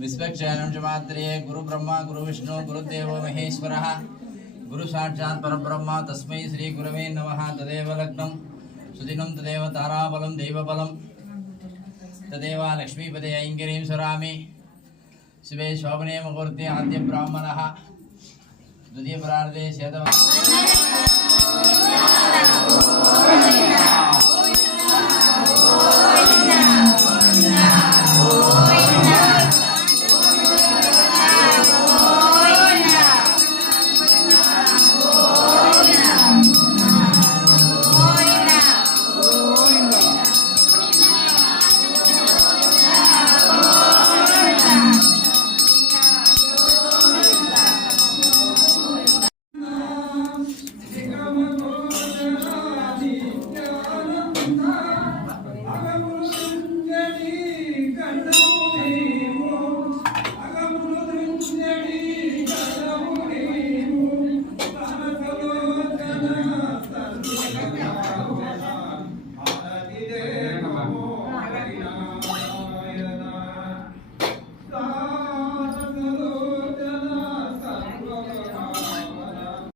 विश्वक्षयनं च मात्रे गुरु ब्रह्मा गुरु विष्णु गुरुदेवो महेश्वरः गुरु साक्षात् परब्रह्म तस्मै श्री गुरवे नमः। तदेव लग्नं सुदिनं तदेव ताराबलं दैवबलं तदेव लक्ष्मीपदे ऐङ्गिरीं स्वरामि शिवे शोभने मुहूर्ते आद्य ब्राह्मणः द्वितीय प्रार्थे